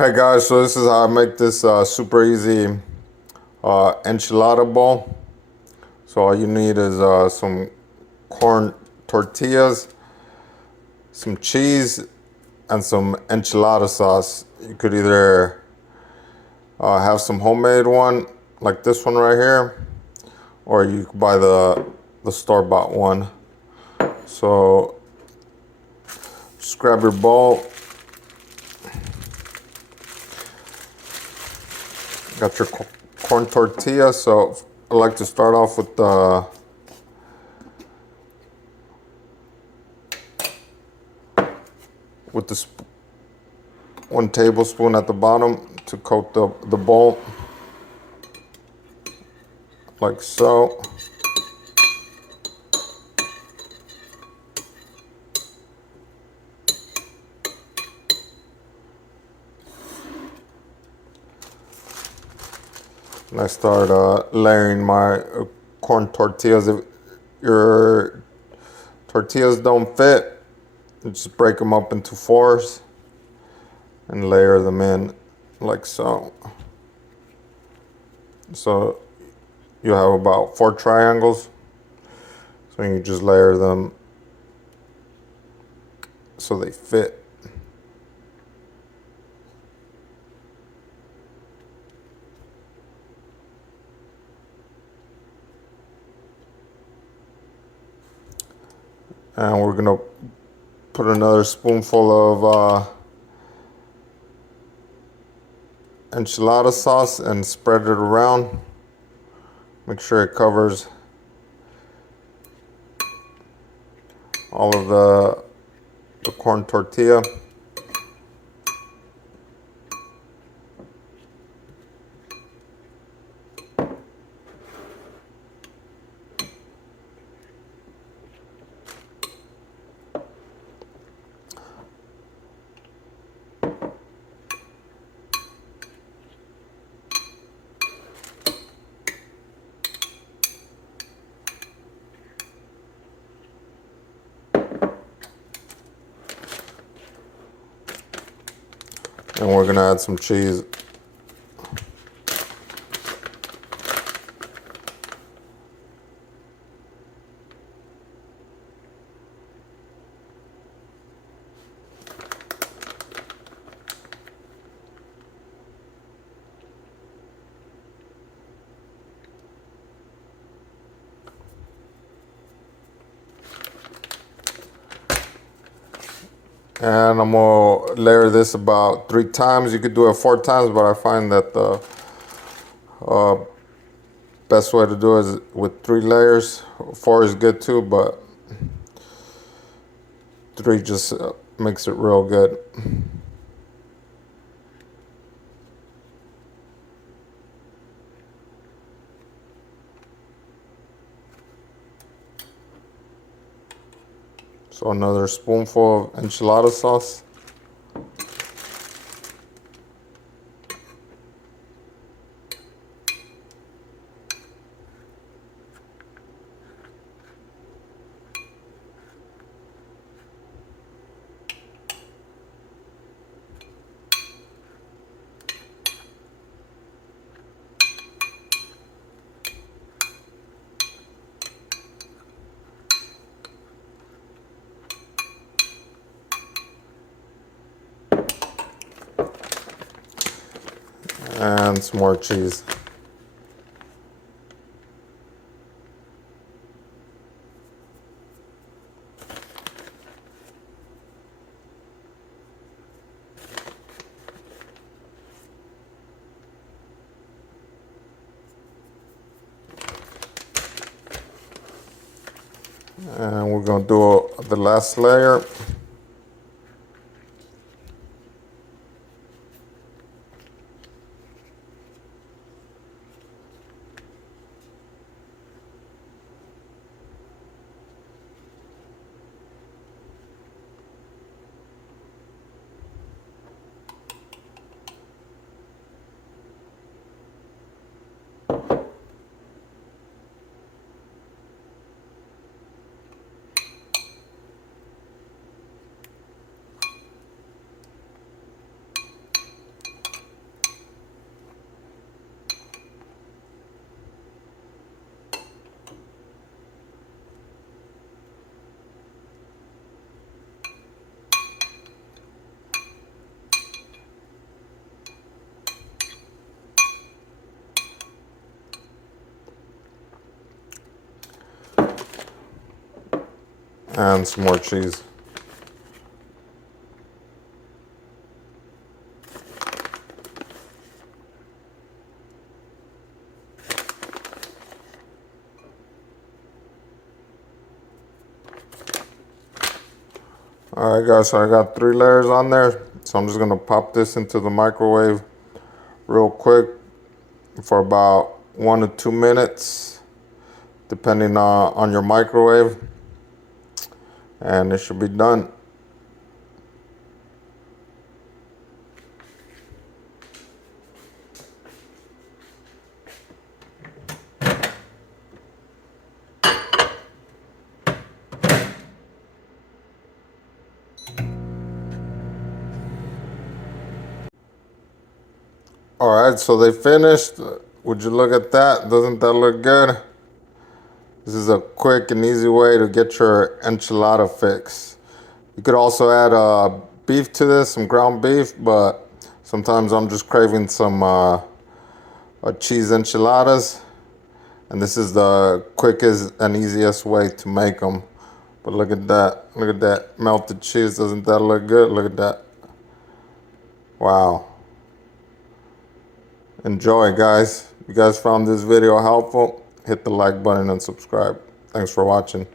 Hey guys, so this is how I make this super easy enchilada bowl. So all you need is some corn tortillas, some cheese, and some enchilada sauce. You could either have some homemade one, like this one right here, or you could buy the store-bought one. So just grab your bowl. Got your corn tortilla. So I like to start off with the 1 tablespoon at the bottom to coat the bowl, like so. And I start layering my corn tortillas. If your tortillas don't fit, you just break them up into fours and layer them in like so. So you have about 4 triangles. So you just layer them so they fit. And we're gonna put another spoonful of enchilada sauce and spread it around. Make sure it covers all of the corn tortilla. And we're gonna add some cheese. And I'm gonna layer this about 3 times. You could do it 4 times, but I find that the best way to do it is with 3 layers. 4 is good too, but 3 just makes it real good. So another spoonful of enchilada sauce. And some more cheese. And we're gonna do the last layer. and some more cheese. Alright guys, so I got 3 layers on there. So I'm just gonna pop this into the microwave real quick for about 1 to 2 minutes, depending on your microwave. And it should be done. Alright, so they finished. Would you look at that? Doesn't that look good? This is a quick and easy way to get your enchilada fix. You could also add beef to this, some ground beef, but sometimes I'm just craving some cheese enchiladas. And this is the quickest and easiest way to make them. But look at that. Look at that melted cheese. Doesn't that look good? Look at that. Wow. Enjoy, guys. If you guys found this video helpful, hit the like button and subscribe. Thanks for watching.